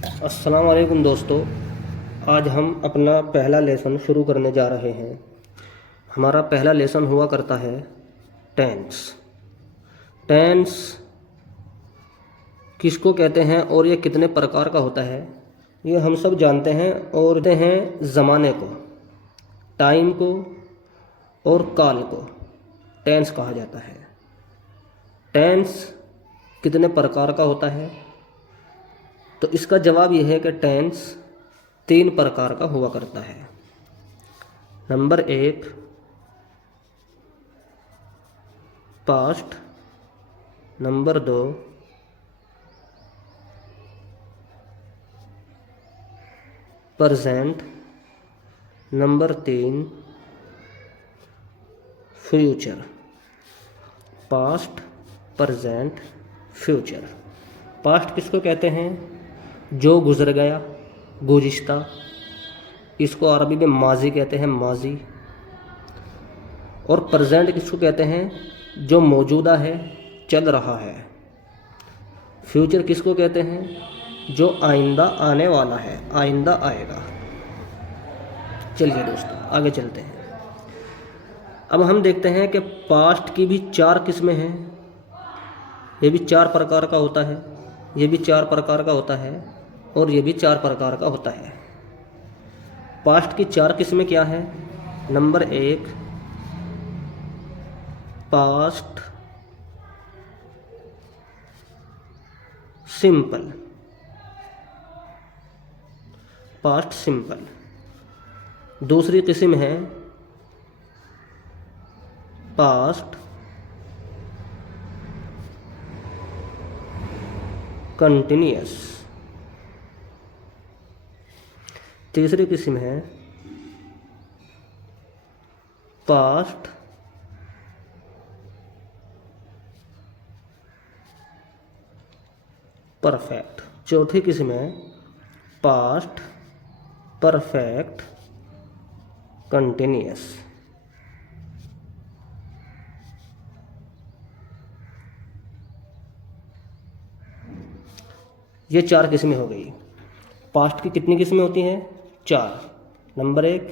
अस्सलाम वालेकुम दोस्तों। आज हम अपना पहला लेसन शुरू करने जा रहे हैं। हमारा पहला लेसन हुआ करता है टेंस। टेंस किसको कहते हैं और ये कितने प्रकार का होता है ये हम सब जानते हैं। और कहते हैं ज़माने को, टाइम को और काल को टेंस कहा जाता है। टेंस कितने प्रकार का होता है? तो इसका जवाब यह है कि टेंस 3 प्रकार का हुआ करता है। Number 1 past, number 2 present, number 3 future. Past, present, future. Past किसको कहते हैं? जो गुज़र गया, गुज़िश्ता। इसको अरबी में माजी कहते हैं, माजी। और प्रेजेंट किसको कहते हैं? जो मौजूदा है, चल रहा है। फ्यूचर किसको कहते हैं? जो आइंदा आने वाला है, आइंदा आएगा। चलिए दोस्तों आगे चलते हैं। अब हम देखते हैं कि पास्ट की भी 4 किस्में हैं। ये भी 4 प्रकार का होता है, ये भी 4 प्रकार का होता है और ये भी 4 प्रकार का होता है। पास्ट की 4 किस्में क्या हैं? Number 1 past simple. Past simple. दूसरी किस्म है पास्ट कंटिन्यूअस। तीसरी किस्म है पास्ट परफेक्ट। चौथी किस्म है पास्ट परफेक्ट कंटिन्यूअस। ये 4 किस्में हो गई। पास्ट की कितनी किस्में होती हैं? 4। Number 1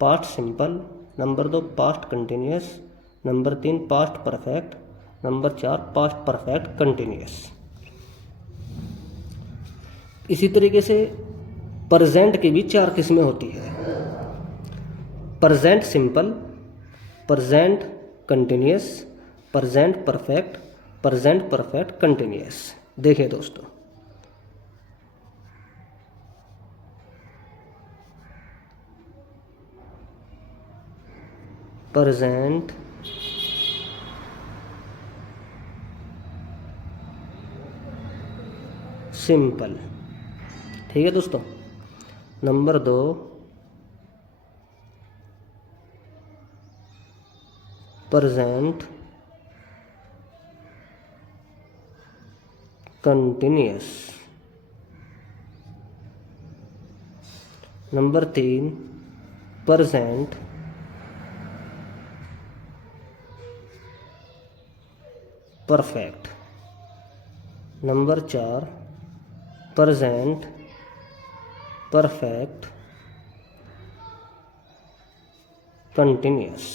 past simple, number 2 past continuous, number 3 past perfect, number 4 past perfect continuous. इसी तरीके से प्रेजेंट की भी 4 किस्में होती है। Present simple, present continuous, present perfect, present perfect continuous. देखिए दोस्तों, प्रेजेंट सिंपल। ठीक है दोस्तों। Number 2 present continuous. Number 3 present perfect. Number 4 present perfect continuous.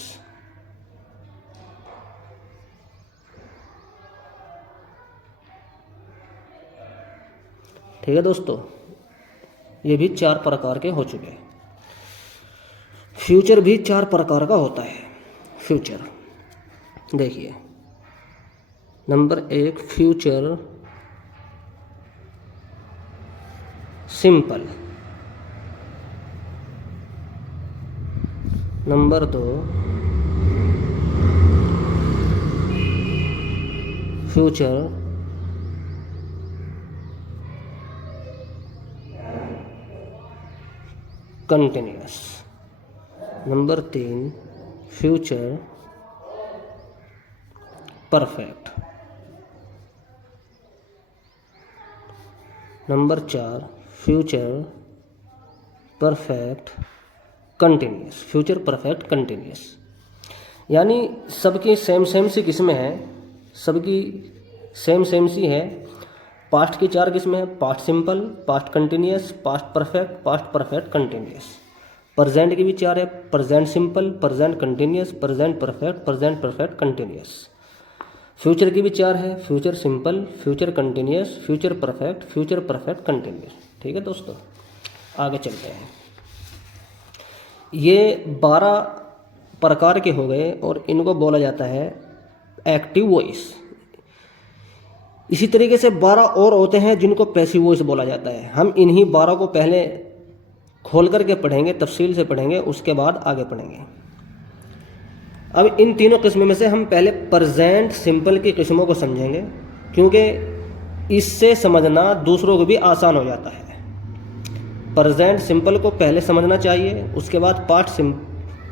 ठीक है दोस्तों, ये भी 4 प्रकार के हो चुके। फ्यूचर भी 4 प्रकार का होता है। फ्यूचर देखिए, number 1 future simple, number 2 future continuous, number 3 future perfect, number 4 future perfect continuous. Future perfect continuous यानी सबकी सेम सेम सी किस्में हैं, सबकी सेम सेम सी है। पास्ट की 4 किस्में हैं, past simple, past continuous, past perfect continuous. Present की भी 4 है, present simple, present continuous, present perfect continuous. Future की भी 4 है, future simple, future continuous, future perfect continuous. ठीक है दोस्तों, आगे चलते हैं। ये 12 प्रकार के हो गए और इनको बोला जाता है एक्टिव वॉइस। इसी तरीके से 12 और होते हैं जिनको पैसिव वॉइस बोला जाता है। हम इन्हीं 12 को पहले खोल करके पढ़ेंगे, तफसील से पढ़ेंगे, उसके बाद आगे पढ़ेंगे। अब इन तीनों किस्मों में से हम पहले प्रेजेंट सिंपल की किस्मों को समझेंगे, क्योंकि इससे समझना दूसरों को भी आसान हो जाता है। प्रेजेंट सिंपल को पहले समझना चाहिए, उसके बाद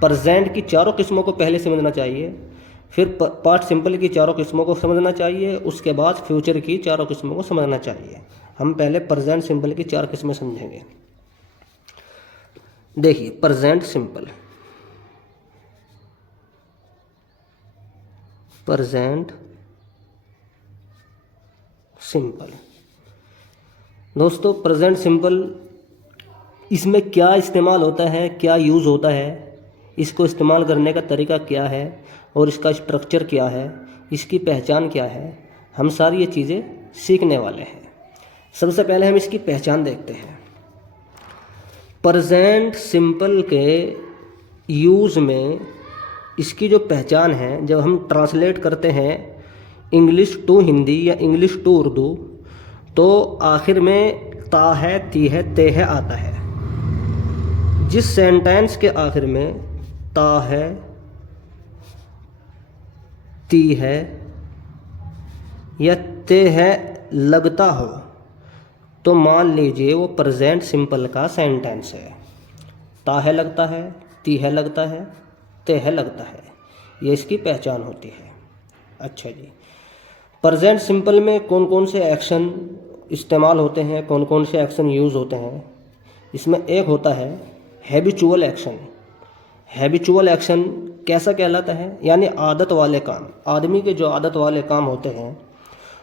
प्रेजेंट की 4 किस्मों को पहले समझना चाहिए, फिर पास्ट सिंपल की 4 किस्मों को समझना चाहिए, उसके बाद फ्यूचर की 4 किस्मों को समझना चाहिए। हम पहले प्रेजेंट सिंपल की 4 किस्में समझेंगे। देखिए, प्रेजेंट सिंपल, दोस्तों प्रेजेंट सिंपल इसमें क्या इस्तेमाल होता है, क्या यूज़ होता है, इसको इस्तेमाल करने का तरीका क्या है और इसका स्ट्रक्चर क्या है, इसकी पहचान क्या है, हम सारी ये चीज़ें सीखने वाले हैं। सबसे पहले हम इसकी पहचान देखते हैं। प्रेजेंट सिंपल के यूज़ में इसकी जो पहचान है, जब हम ट्रांसलेट करते हैं इंग्लिश टू हिंदी या इंग्लिश टू उर्दू, तो आखिर में ता है, ती है, ते है आता है। जिस सेंटेंस के आखिर में ता है, ती है या ते है लगता हो, तो मान लीजिए वो प्रेजेंट सिंपल का सेंटेंस है। ता है लगता है, ती है लगता है, ते है लगता है, ये इसकी पहचान होती है। अच्छा जी, प्रेजेंट सिंपल में कौन कौन से एक्शन इस्तेमाल होते हैं, कौन कौन से एक्शन यूज़ होते हैं? इसमें एक होता है हैबिचुअल एक्शन। हैबिचुअल एक्शन कैसा कहलाता है? यानी आदत वाले काम, आदमी के जो आदत वाले काम होते हैं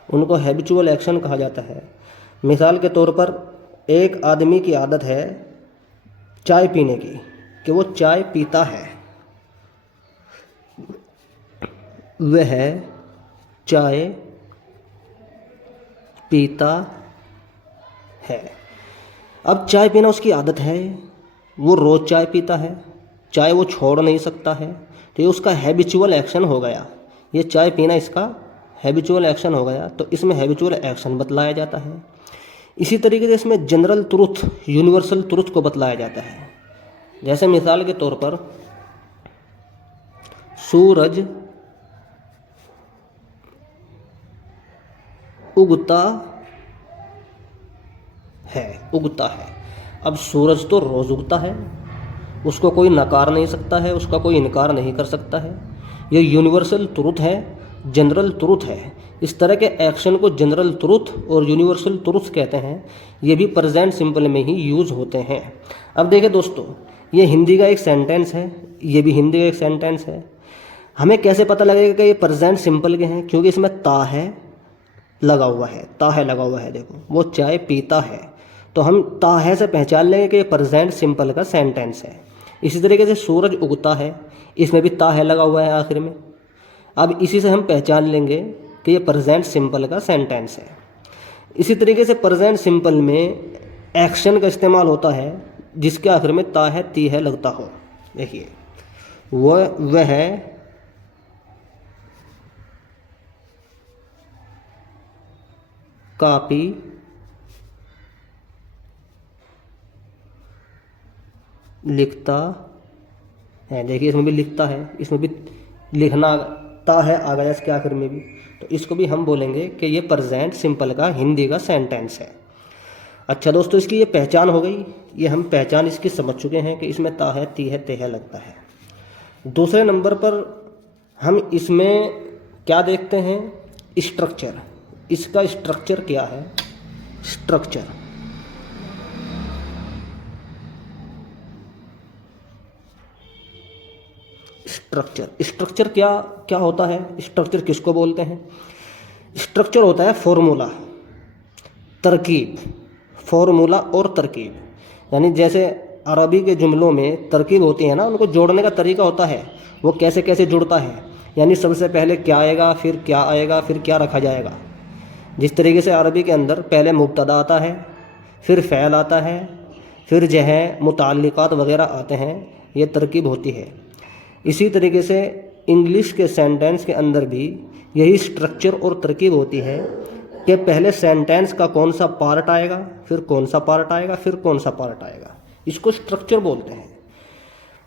उनको हैबिचुअल एक्शन कहा जाता है। मिसाल के तौर पर एक आदमी की आदत है चाय पीने की, कि वो चाय पीता है, वह चाय पीता है। अब चाय पीना उसकी आदत है, वो रोज़ चाय पीता है, चाय वो छोड़ नहीं सकता है, तो ये उसका हैबिचुअल एक्शन हो गया। ये चाय पीना इसका हैबिचुअल एक्शन हो गया, तो इसमें हैबिचुअल एक्शन बतलाया जाता है। इसी तरीके से इसमें जनरल ट्रुथ, यूनिवर्सल ट्रुथ को बतलाया जाता है। जैसे मिसाल के तौर पर सूरज उगता है। अब सूरज तो रोज़ उगता है, उसको कोई नकार नहीं सकता है, उसका कोई इनकार नहीं कर सकता है। ये यूनिवर्सल ट्रुथ है, जनरल ट्रुथ है। इस तरह के एक्शन को जनरल ट्रुथ और यूनिवर्सल ट्रुथ कहते हैं। ये भी प्रेजेंट सिंपल में ही यूज़ होते हैं। अब देखिए दोस्तों, ये हिंदी का एक सेंटेंस है, ये भी हिंदी का एक सेंटेंस है। हमें कैसे पता लगेगा कि ये प्रेजेंट सिंपल के हैं? क्योंकि इसमें ता है लगा हुआ है, ता है लगा हुआ है। देखो, वो चाय पीता है, तो हम ता है से पहचान लेंगे कि ये प्रेजेंट सिंपल का सेंटेंस है। इसी तरीके से सूरज उगता है, इसमें भी ता है लगा हुआ है आखिर में। अब इसी से हम पहचान लेंगे कि ये प्रेजेंट सिंपल का सेंटेंस है। इसी तरीके से प्रेजेंट सिंपल में एक्शन का इस्तेमाल होता है जिसके आखिर में ता है, ती है लगता हो। देखिए, वह कॉपी लिखता है। देखिए, इसमें भी लिखता है, इसमें भी लिखना ता है आ गया इसके आखिर में भी, तो इसको भी हम बोलेंगे कि ये प्रेजेंट सिंपल का हिंदी का सेंटेंस है। अच्छा दोस्तों, इसकी ये पहचान हो गई। ये हम पहचान इसकी समझ चुके हैं कि इसमें ता है, ती है, ते है लगता है। दूसरे नंबर पर हम इसमें क्या देखते हैं? स्ट्रक्चर। इसका स्ट्रक्चर क्या है? स्ट्रक्चर स्ट्रक्चर क्या होता है? स्ट्रक्चर किसको बोलते हैं? स्ट्रक्चर होता है फॉर्मूला। तरकीब, फॉर्मूला और तरकीब, यानी जैसे अरबी के जुमलों में तरकीब होती है ना, उनको जोड़ने का तरीका होता है, वो कैसे कैसे जुड़ता है, यानी सबसे पहले क्या आएगा, फिर क्या आएगा, फिर क्या रखा जाएगा। जिस तरीके से अरबी के अंदर पहले मुब्तदा आता है, फिर फ़ैल आता है, फिर जो है मुताल्लिक़ात वगैरह आते हैं, ये तरकीब होती है। इसी तरीके से इंग्लिश के सेंटेंस के अंदर भी यही स्ट्रक्चर और तरकीब होती है कि पहले सेंटेंस का कौन सा पार्ट आएगा, फिर कौन सा पार्ट आएगा, फिर कौन सा पार्ट आएगा, इसको स्ट्रक्चर बोलते हैं।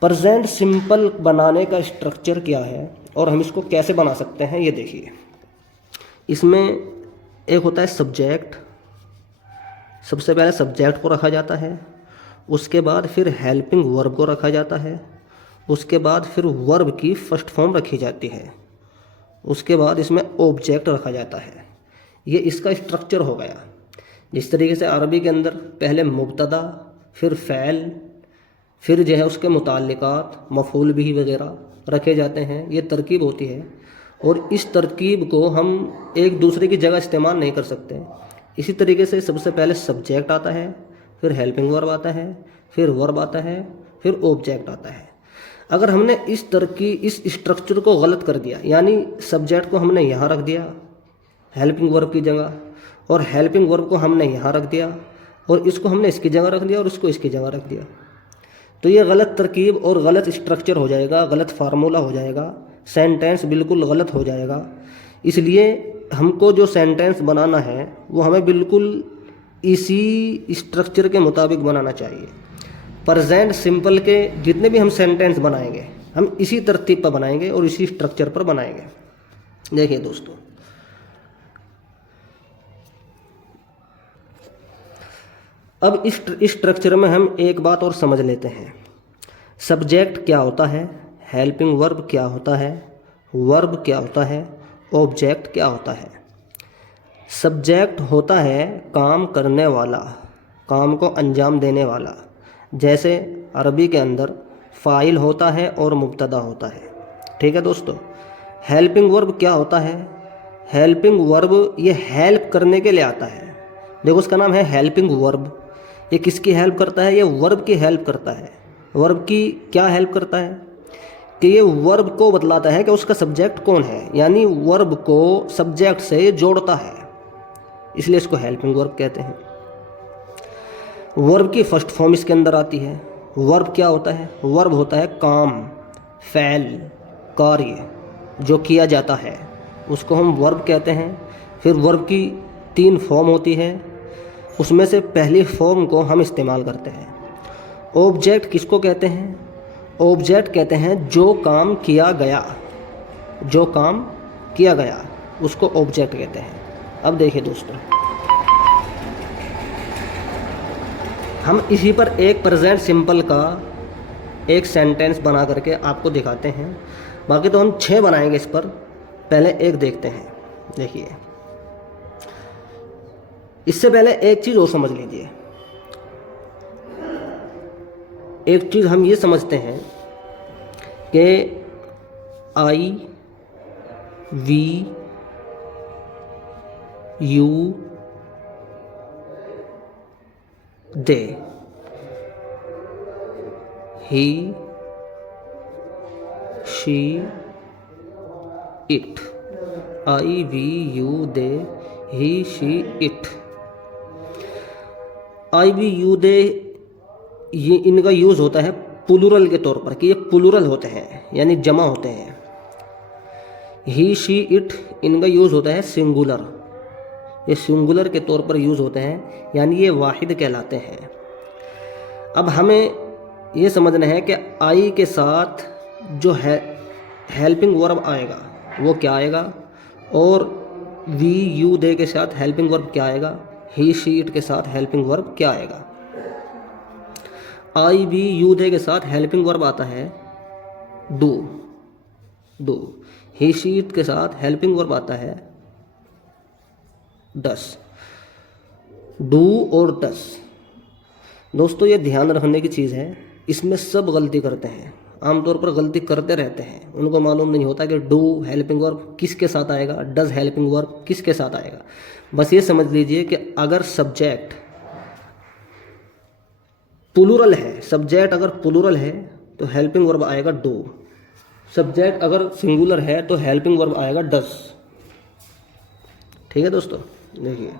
प्रेजेंट सिंपल बनाने का स्ट्रक्चर क्या है और हम इसको कैसे बना सकते हैं, ये देखिए। इसमें एक होता है सब्जेक्ट, सबसे पहले सब्जेक्ट को रखा जाता है, उसके बाद फिर हेल्पिंग वर्ब को रखा जाता है, उसके बाद फिर वर्ब की फर्स्ट फॉर्म रखी जाती है, उसके बाद इसमें ऑब्जेक्ट रखा जाता है। ये इसका स्ट्रक्चर हो गया। जिस तरीके से अरबी के अंदर पहले मुब्तदा, फिर फ़ैल, फिर जो है उसके मुताल्लिक़ात, मफ़ूल बिही वगैरह रखे जाते हैं, ये तरकीब होती है। और इस तरकीब को हम एक दूसरे की जगह इस्तेमाल नहीं कर सकते। इसी तरीके से सबसे पहले सब्जेक्ट आता है, फिर हेल्पिंग वर्ब आता है, फिर वर्ब आता है, फिर ऑब्जेक्ट आता है। अगर हमने इस स्ट्रक्चर को गलत कर दिया, यानी सब्जेक्ट को हमने यहाँ रख दिया हेल्पिंग वर्ब की जगह, और हेल्पिंग वर्ब को हमने यहाँ रख दिया, और इसको हमने इसकी जगह रख दिया, और इसको इसकी जगह रख दिया, तो ये गलत तरकीब और गलत स्ट्रक्चर हो जाएगा, गलत फार्मूला हो जाएगा, सेंटेंस बिल्कुल गलत हो जाएगा। इसलिए हमको जो सेंटेंस बनाना है वो हमें बिल्कुल इसी स्ट्रक्चर के मुताबिक बनाना चाहिए। प्रेजेंट सिंपल के जितने भी हम सेंटेंस बनाएंगे, हम इसी तरतीब पर बनाएंगे और इसी स्ट्रक्चर पर बनाएंगे। देखिए दोस्तों, अब इस स्ट्रक्चर में हम एक बात और समझ लेते हैं। सब्जेक्ट क्या होता है, हेल्पिंग वर्ब क्या होता है, वर्ब क्या होता है, ऑब्जेक्ट क्या होता है। सब्जेक्ट होता है काम करने वाला, काम को अंजाम देने वाला। जैसे अरबी के अंदर फ़ाइल होता है और मुब्तदा होता है, ठीक है दोस्तों। हेल्पिंग वर्ब क्या होता है, हेल्पिंग वर्ब ये हेल्प करने के लिए आता है। देखो उसका नाम है हेल्पिंग वर्ब। ये किसकी हेल्प करता है, ये वर्ब की हेल्प करता है। वर्ब की क्या हेल्प करता है कि ये वर्ब को बतलाता है कि उसका सब्जेक्ट कौन है, यानी वर्ब को सब्जेक्ट से जोड़ता है, इसलिए इसको हेल्पिंग वर्ब कहते हैं। वर्ब की फर्स्ट फॉर्म इसके अंदर आती है। वर्ब क्या होता है, वर्ब होता है काम, फ़ैल, कार्य जो किया जाता है, उसको हम वर्ब कहते हैं। फिर वर्ब की 3 फॉर्म होती है, उसमें से पहली फॉर्म को हम इस्तेमाल करते हैं। ऑब्जेक्ट किसको कहते हैं, ऑब्जेक्ट कहते हैं जो काम किया गया, जो काम किया गया उसको ऑब्जेक्ट कहते हैं। अब देखिए दोस्तों, हम इसी पर एक प्रेजेंट सिंपल का एक सेंटेंस बना करके आपको दिखाते हैं। बाकी तो हम 6 बनाएंगे इस पर, पहले एक देखते हैं। देखिए, इससे पहले एक चीज़ और समझ लीजिए। एक चीज़ हम ये समझते हैं कि I we you they, he she it, I we you they, he she it. I we you they, ये इनका यूज़ होता है प्लूरल के तौर पर, कि ये प्लूरल होते हैं यानी जमा होते हैं। ही शी इट इनका यूज़ होता है सिंगुलर, ये सिंगुलर के तौर पर यूज़ होते हैं, यानी ये वाहिद कहलाते हैं। अब हमें ये समझना है कि आई के साथ जो है हेल्पिंग वर्ब आएगा वो क्या आएगा, और वी यू दे के साथ हेल्पिंग वर्ब क्या आएगा, ही शी इट के साथ हेल्पिंग वर्ब क्या आएगा। आई वी यू दे के साथ हेल्पिंग वर्ब आता है do, do. He she it के साथ हेल्पिंग वर्ब आता है डस, डू और डस। दोस्तों ये ध्यान रखने की चीज़ है, इसमें सब गलती करते हैं। आमतौर पर गलती करते रहते हैं, उनको मालूम नहीं होता कि डू हेल्पिंग वर्ब किसके साथ आएगा, डज हेल्पिंग वर्ब किसके साथ आएगा। बस ये समझ लीजिए कि अगर सब्जेक्ट प्लूरल है, सब्जेक्ट अगर प्लूरल है तो हेल्पिंग वर्ब आएगा डू, सब्जेक्ट अगर सिंगुलर है तो हेल्पिंग वर्ब आएगा डज। ठीक है दोस्तों, देखिए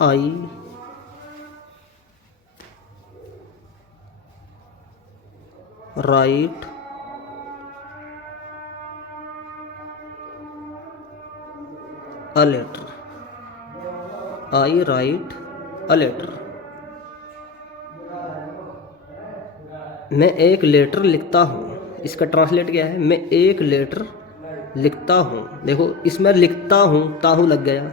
I write a letter, I write a letter, मैं एक लेटर लिखता हूँ। इसका ट्रांसलेट क्या है, मैं एक लेटर लिखता हूँ। देखो इसमें लिखता हूँ ताहू लग गया,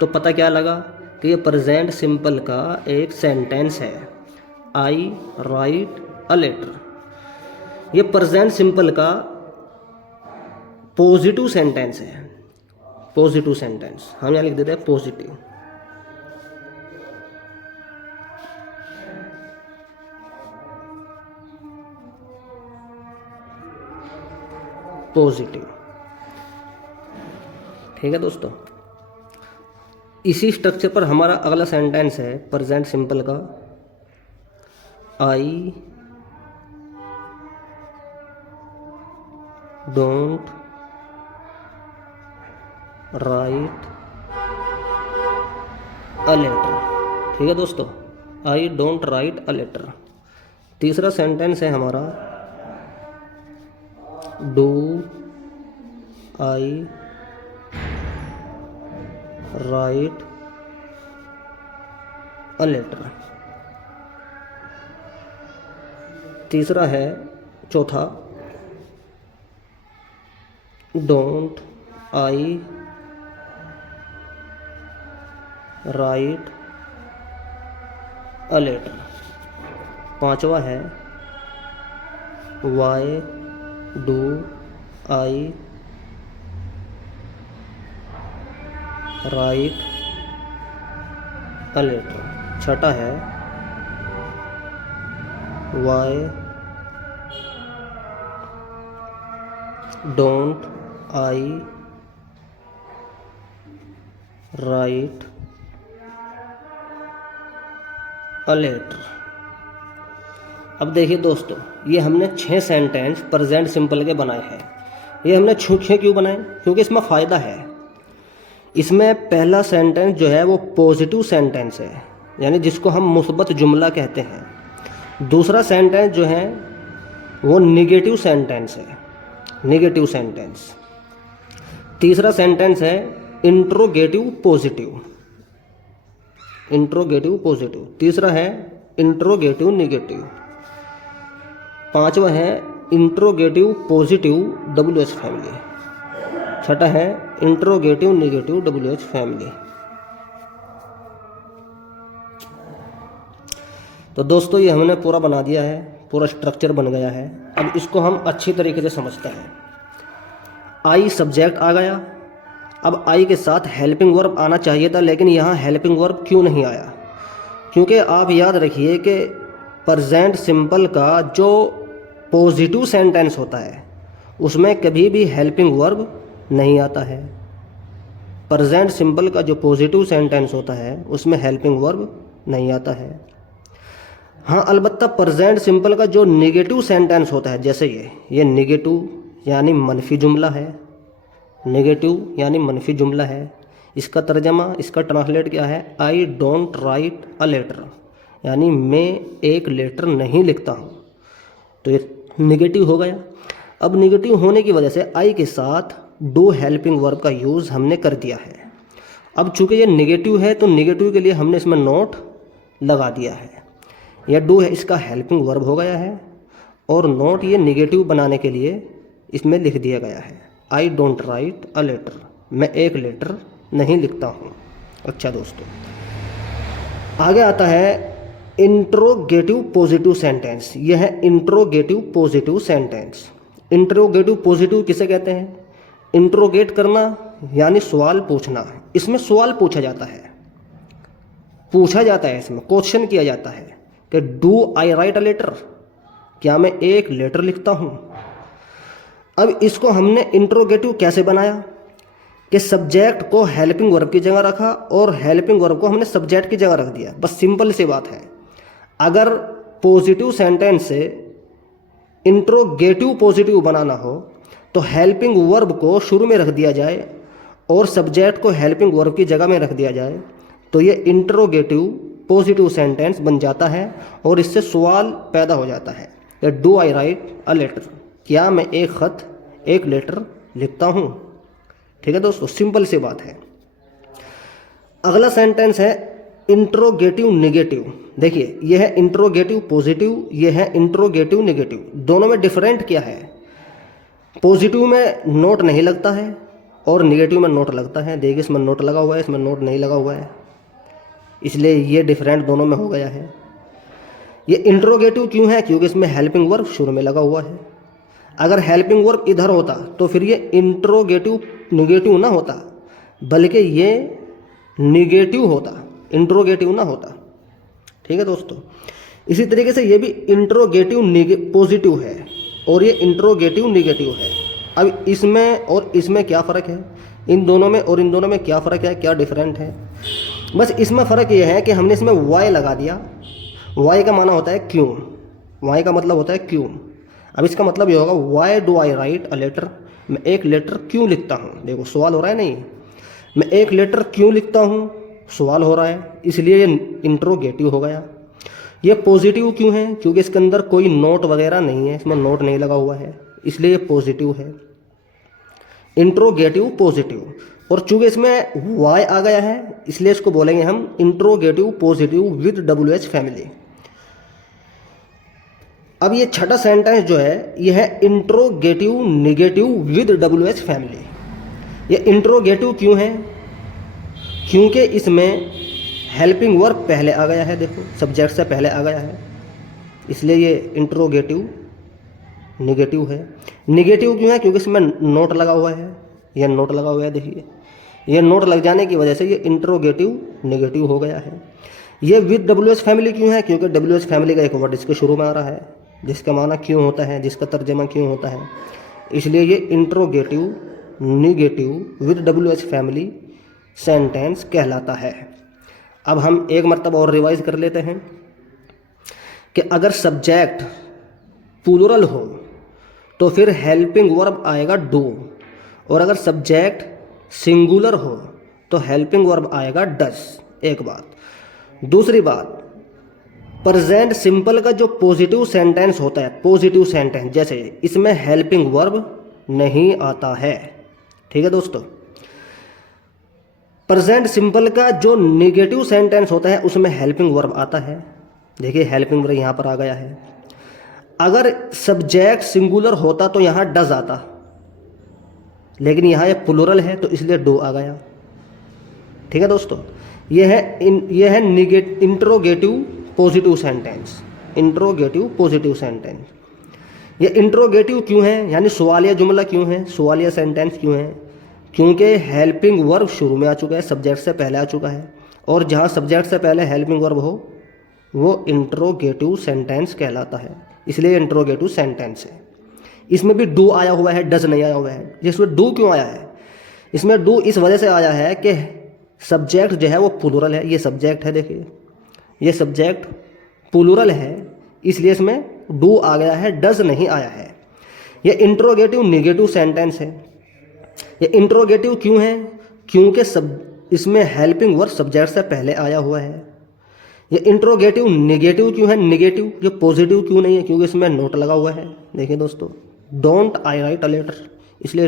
तो पता क्या लगा कि ये प्रेजेंट सिंपल का एक सेंटेंस है, आई राइट अ लेटर। ये प्रेजेंट सिंपल का पॉजिटिव सेंटेंस है, पॉजिटिव सेंटेंस हम यहाँ लिख देते हैं पॉजिटिव। पॉजिटिव, ठीक है दोस्तों। इसी स्ट्रक्चर पर हमारा अगला सेंटेंस है प्रेजेंट सिंपल का, I don't write a letter. ठीक है दोस्तों, I don't write a letter. तीसरा सेंटेंस है हमारा do I write a letter. तीसरा है चौथा, don't I write a letter. पांचवा है why do I write a letter. छठा है why don't I write a letter. अब देखिए दोस्तों, ये हमने 6 सेंटेंस प्रेजेंट सिंपल के बनाए हैं। ये हमने 6 क्यों बनाए, क्योंकि इसमें फ़ायदा है। इसमें पहला सेंटेंस जो है वो पॉजिटिव सेंटेंस है, यानी जिसको हम मुस्बत जुमला कहते हैं। दूसरा सेंटेंस जो है वो निगेटिव सेंटेंस है, निगेटिव सेंटेंस। तीसरा सेंटेंस है इंट्रोगेटिव पॉजिटिव, इंट्रोगेटिव पॉजिटिव। तीसरा है इंट्रोगेटिव निगेटिव। पांचवा है इंट्रोगेटिव पॉजिटिव WH फैमिली। छठा है इंट्रोगेटिव निगेटिव WH फैमिली। तो दोस्तों ये हमने पूरा बना दिया है, पूरा स्ट्रक्चर बन गया है। अब इसको हम अच्छी तरीके से समझते हैं। आई सब्जेक्ट आ गया, अब आई के साथ हेल्पिंग वर्ब आना चाहिए था, लेकिन यहाँ हेल्पिंग वर्ब क्यों नहीं आया? क्योंकि आप याद रखिए कि प्रेजेंट सिंपल का जो पॉजिटिव सेंटेंस होता है उसमें कभी भी हेल्पिंग वर्ब नहीं आता है। प्रेजेंट सिंपल का जो पॉजिटिव सेंटेंस होता है उसमें हेल्पिंग वर्ब नहीं आता है। हाँ, अलबत्ता प्रेजेंट सिंपल का जो नेगेटिव सेंटेंस होता है, जैसे ये नेगेटिव यानी मनफी जुमला है, नेगेटिव यानी मनफी जुमला है। इसका तर्जमा, इसका ट्रांसलेट क्या है? I don't write a letter, यानी मैं एक लेटर नहीं लिखता हूँ। तो ये नेगेटिव हो गया। अब नेगेटिव होने की वजह से आई के साथ डू हेल्पिंग वर्ब का यूज़ हमने कर दिया है। अब चूंकि ये नेगेटिव है तो नेगेटिव के लिए हमने इसमें नोट लगा दिया है। यह डू है, इसका हेल्पिंग वर्ब हो गया है, और नोट ये नेगेटिव बनाने के लिए इसमें लिख दिया गया है, I don't write a letter, मैं एक लेटर नहीं लिखता हूँ। अच्छा दोस्तों, आगे आता है इंट्रोगेटिव पॉजिटिव सेंटेंस। यह है interrogative positive sentence. Interrogative positive किसे कहते हैं? इंट्रोगेट करना यानी सवाल पूछना। इसमें सवाल पूछा जाता है। पूछा जाता है, इसमें क्वेश्चन किया जाता है कि do I write a letter, क्या मैं एक लेटर लिखता हूँ। अब इसको हमने इंट्रोगेटिव कैसे बनाया कि सब्जेक्ट को हेल्पिंग वर्ब की जगह रखा और हेल्पिंग वर्ब को हमने सब्जेक्ट की जगह रख दिया। बस सिंपल सी बात है। अगर पॉजिटिव सेंटेंस से इंट्रोगेटिव पॉजिटिव बनाना हो तो हेल्पिंग वर्ब को शुरू में रख दिया जाए और सब्जेक्ट को हेल्पिंग वर्ब की जगह में रख दिया जाए, तो ये इंट्रोगेटिव पॉजिटिव सेंटेंस बन जाता है और इससे सवाल पैदा हो जाता है कि do I write a letter, क्या मैं एक खत एक लेटर लिखता हूँ। ठीक है दोस्तों, सिंपल सी बात है। अगला सेंटेंस है इंट्रोगेटिव नेगेटिव। देखिए, यह है इंट्रोगेटिव पॉजिटिव, यह है इंट्रोगेटिव नेगेटिव। दोनों में डिफरेंट क्या है? पॉजिटिव में नोट नहीं लगता है और नेगेटिव में नोट लगता है। देखिए, इसमें नोट लगा हुआ है, इसमें नोट नहीं लगा हुआ है, इसलिए ये डिफरेंट दोनों में हो गया है। ये इंट्रोगेटिव क्यों है? क्योंकि इसमें हेल्पिंग वर्ब शुरू में लगा हुआ है। अगर हेल्पिंग वर्ब इधर होता तो फिर ये इंट्रोगेटिव नेगेटिव ना होता, बल्कि ये नेगेटिव होता, इंट्रोगेटिव ना होता। ठीक है दोस्तों, इसी तरीके से ये भी इंट्रोगेटिव पॉजिटिव है और ये इंट्रोगेटिव नेगेटिव है। अब इसमें और इसमें क्या फ़र्क है? इन दोनों में और इन दोनों में क्या फ़र्क है, क्या डिफरेंट है? बस इसमें फ़र्क ये है कि हमने इसमें वाई लगा दिया। वाई का माना होता है क्यों, वाई का मतलब होता है क्यों। अब इसका मतलब ये होगा why do I write a letter, मैं एक लेटर क्यों लिखता हूँ। देखो, सवाल हो रहा है, नहीं, मैं एक लेटर क्यों लिखता हूँ, सवाल हो रहा है, इसलिए ये इंट्रोगेटिव हो गया। ये पॉजिटिव क्यों है? क्योंकि इसके अंदर कोई नोट वगैरह नहीं है, इसमें नोट नहीं लगा हुआ है, इसलिए ये पॉजिटिव है, इंट्रोगेटिव पॉजिटिव। और चूंकि इसमें वाई आ गया है, इसलिए इसको बोलेंगे हम interrogative positive with WH family. अब ये छठा सेंटेंस जो है, ये है interrogative negative with WH family. ये इंट्रोगेटिव क्यों है? क्योंकि इसमें हेल्पिंग वर्ब पहले आ गया है, देखो सब्जेक्ट से पहले आ गया है, इसलिए ये इंट्रोगेटिव नेगेटिव है। नेगेटिव क्यों है? क्योंकि इसमें नोट लगा हुआ है, यह नोट लगा हुआ है, देखिए ये नोट लग जाने की वजह से ये इंट्रोगेटिव नेगेटिव हो गया है। ये विद WH फैमिली क्यों है? क्योंकि WH फैमिली का एक वर्ड इसके शुरू में आ रहा है, जिसका माना क्यों होता है, जिसका तर्जमा क्यों होता है, इसलिए ये interrogative negative with WH family sentence कहलाता है। अब हम एक मरतबा और रिवाइज कर लेते हैं कि अगर सब्जेक्ट प्लूरल हो तो फिर हेल्पिंग वर्ब आएगा डू, और अगर सब्जेक्ट सिंगुलर हो तो हेल्पिंग वर्ब आएगा डस। एक बात। दूसरी बात, प्रेजेंट सिंपल का जो पॉजिटिव सेंटेंस होता है, पॉजिटिव सेंटेंस, जैसे इसमें हेल्पिंग वर्ब नहीं आता है। ठीक है दोस्तों, प्रेजेंट सिंपल का जो नेगेटिव सेंटेंस होता है उसमें हेल्पिंग वर्ब आता है। देखिए हेल्पिंग वर्ब यहाँ पर आ गया है। अगर सब्जेक्ट सिंगुलर होता तो यहाँ डज आता, लेकिन यहाँ ये प्लूरल है तो इसलिए डू आ गया। ठीक है दोस्तों, ये है interrogative positive sentence, interrogative positive sentence. ये इंट्रोगेटिव क्यों है, यानी सवालिया जुमला क्यों है, सवालिया सेंटेंस क्यों है? क्योंकि हेल्पिंग वर्ब शुरू में आ चुका है, सब्जेक्ट से पहले आ चुका है, और जहाँ सब्जेक्ट से पहले हेल्पिंग वर्ब हो वो इंट्रोगेटिव सेंटेंस कहलाता है, इसलिए इंट्रोगेटिव सेंटेंस है। इसमें भी डू आया हुआ है, डज नहीं आया हुआ है। जिसमें डू क्यों आया है? इसमें डू इस वजह से आया है कि सब्जेक्ट जो है वो प्लूरल है, ये सब्जेक्ट है, देखिए ये सब्जेक्ट प्लूरल है, इसलिए इसमें डू आ गया है, डज नहीं आया है। ये इंट्रोगेटिव नेगेटिव सेंटेंस है। ये इंट्रोगेटिव क्यों है? क्योंकि इसमें हेल्पिंग वर्ब सब्जेक्ट से पहले आया हुआ है। ये इंट्रोगेटिव नेगेटिव क्यों है? नेगेटिव। ये पॉजिटिव क्यों नहीं है? क्योंकि इसमें नोट लगा हुआ है। देखिए दोस्तों, don't I write a letter, इसलिए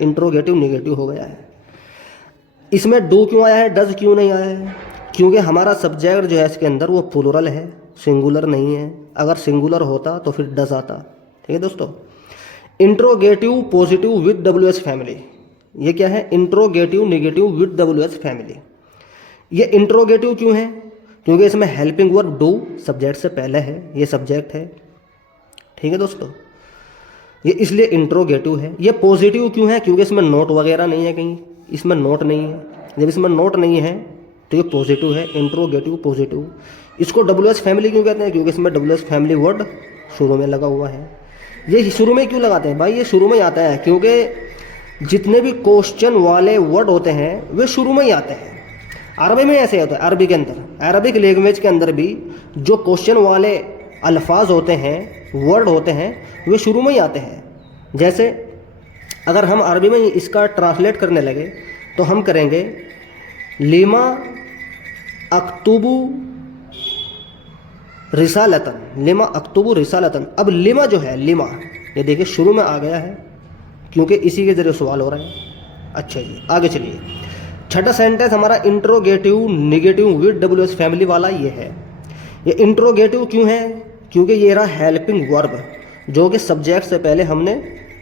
इंट्रोगेटिव नेगेटिव हो गया है। इसमें डू क्यों आया है, डज क्यों नहीं आया है? क्योंकि हमारा सब्जेक्ट जो है इसके अंदर वो प्लूरल है, सिंगुलर नहीं है। अगर सिंगुलर होता तो फिर डज आता। ठीक है दोस्तों, interrogative positive with WH family, ये क्या है? Interrogative negative with WH family. ये इंट्रोगेटिव क्यों है? क्योंकि इसमें हेल्पिंग वर्ब डू सब्जेक्ट से पहले है, ये सब्जेक्ट है। ठीक है दोस्तों, ये इसलिए इंट्रोगेटिव है। ये पॉजिटिव क्यों है? क्योंकि इसमें नोट वगैरह नहीं है, कहीं इसमें नोट नहीं है। जब इसमें नोट नहीं है तो ये पॉजिटिव है, इंट्रोगेटिव पॉजिटिव। इसको WH फैमिली क्यों कहते हैं? क्योंकि इसमें WH फैमिली वर्ड शुरू में लगा हुआ है। ये शुरू में क्यों लगाते हैं भाई? ये शुरू में ही आता है क्योंकि जितने भी क्वेश्चन वाले वर्ड होते हैं वे शुरू में ही आते हैं। अरबी में ऐसे होता है, अरबी के अंदर, अरबिक लैंग्वेज के अंदर भी जो क्वेश्चन वाले अल्फाज होते हैं, वर्ड होते हैं, वे शुरू में ही आते हैं। जैसे अगर हम अरबी में इसका ट्रांसलेट करने लगे तो हम करेंगे लिमा अक्तुबु रिसालतन, लिमा अक्तुबु रिसालतन। अब लिमा जो है, लिमा, ये देखिए शुरू में आ गया है क्योंकि इसी के जरिए सवाल हो रहा है। अच्छा जी, आगे चलिए। छठा सेंटेंस हमारा interrogative negative with WH family वाला ये है। ये इंट्रोगेटिव क्यों है? क्योंकि ये रहा हेल्पिंग वर्ब जो कि सब्जेक्ट से पहले हमने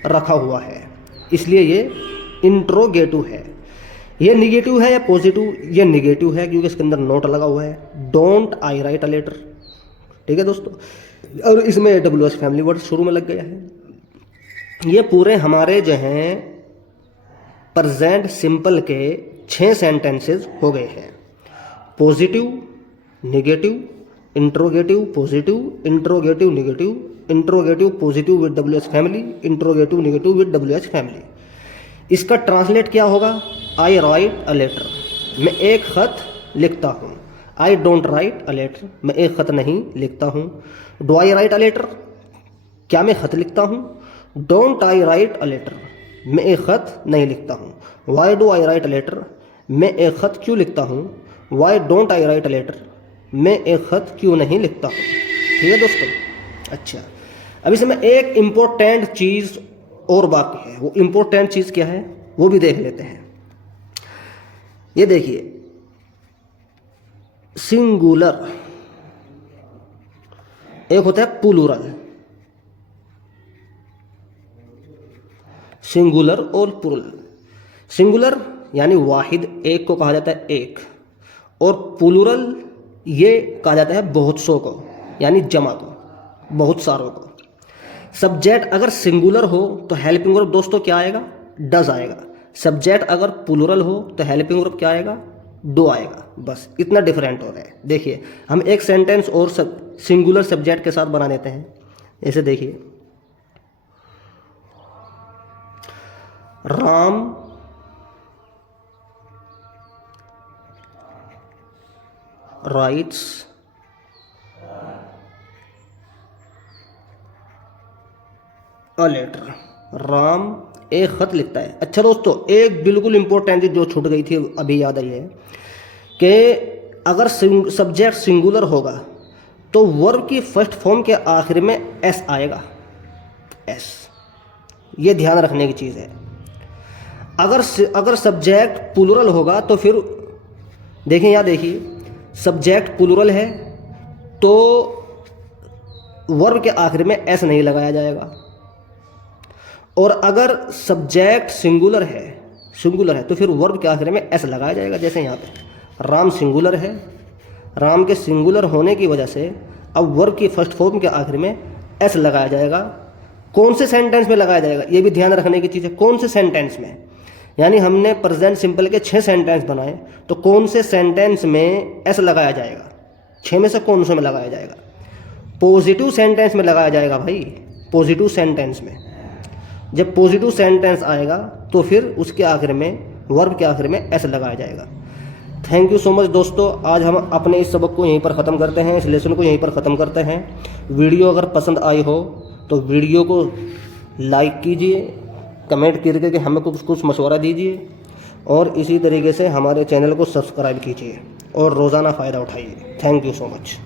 रखा हुआ है, इसलिए ये इंट्रोगेटिव है। ये निगेटिव है या पॉजिटिव? ये निगेटिव है क्योंकि इसके अंदर नोट लगा हुआ है, don't I write a letter. ठीक है दोस्तों, और इसमें WH फैमिली वर्ड शुरू में लग गया है। ये पूरे हमारे जो हैं प्रेजेंट सिंपल के 6 सेंटेंसेस हो गए हैं। Positive, negative, interrogative, positive, interrogative, negative, interrogative positive with WH family, interrogative negative with WH family. इसका ट्रांसलेट क्या होगा? आई राइट अ लेटर, मैं एक खत लिखता हूँ। I don't write a letter, मैं एक खत नहीं लिखता हूँ। Do I write a letter, क्या मैं खत लिखता हूँ? Don't I write a letter, मैं एक खत नहीं लिखता हूँ। Why do I write a letter, मैं एक खत क्यों लिखता हूँ? Why don't I write a letter, मैं एक खत क्यों नहीं लिखता हूँ। ठीक है दोस्तों। अच्छा, अब इसमें एक इम्पोर्टेंट चीज़ और बाकी है। वो इम्पोर्टेंट चीज़ क्या है वो भी देख लेते हैं। ये देखिए, सिंगुलर, एक होता है प्लूरल। सिंगुलर और प्लूरल। सिंगुलर यानी वाहिद, एक को कहा जाता है एक, और प्लूरल ये कहा जाता है बहुत सौ को, यानी जमा को, बहुत सारों को। सब्जेक्ट अगर सिंगुलर हो तो हेल्पिंग वर्ब दोस्तों क्या आएगा? डज आएगा। सब्जेक्ट अगर प्लूरल हो तो हेल्पिंग वर्ब क्या आएगा? डू आएगा। बस इतना डिफरेंट हो रहा है। देखिए, हम एक सेंटेंस और सिंगुलर सब्जेक्ट के साथ बना लेते हैं। ऐसे देखिए, Ram writes a letter, Ram एक खत लिखता है। अच्छा दोस्तों, एक बिल्कुल इंपॉर्टेंट चीज जो छूट गई थी अभी याद आई है कि अगर सब्जेक्ट सिंगुलर होगा तो वर्ब की फर्स्ट फॉर्म के आखिर में एस आएगा, एस। ये ध्यान रखने की चीज़ है। अगर सब्जेक्ट प्लूरल होगा तो फिर देखें, यहाँ देखिए, सब्जेक्ट प्लूरल है तो वर्ब के आखिर में एस नहीं लगाया जाएगा। और अगर सब्जेक्ट सिंगुलर है तो फिर वर्ब के आखिर में एस लगाया जाएगा। जैसे यहाँ पे राम सिंगुलर है, राम के सिंगुलर होने की वजह से अब वर्ब की फर्स्ट फॉर्म के आखिर में एस लगाया जाएगा। कौन से सेंटेंस में लगाया जाएगा ये भी ध्यान रखने की चीज़ है। कौन से सेंटेंस में? यानी हमने प्रेजेंट सिंपल के 6 सेंटेंस बनाए, तो कौन से सेंटेंस में एस लगाया जाएगा? 6 में से कौन से में लगाया जाएगा? पॉजिटिव सेंटेंस में लगाया जाएगा भाई, पॉजिटिव सेंटेंस में। जब पॉजिटिव सेंटेंस आएगा तो फिर उसके आखिर में, वर्ब के आखिर में एस लगाया जाएगा। थैंक यू सो मच दोस्तों। आज हम अपने इस सबक को यहीं पर ख़त्म करते हैं, इस लेसन को यहीं पर ख़त्म करते हैं। वीडियो अगर पसंद आई हो तो वीडियो को लाइक कीजिए, कमेंट करके कि हमें कुछ मशवरा दीजिए, और इसी तरीके से हमारे चैनल को सब्सक्राइब कीजिए और रोज़ाना फ़ायदा उठाइए। Thank you so much.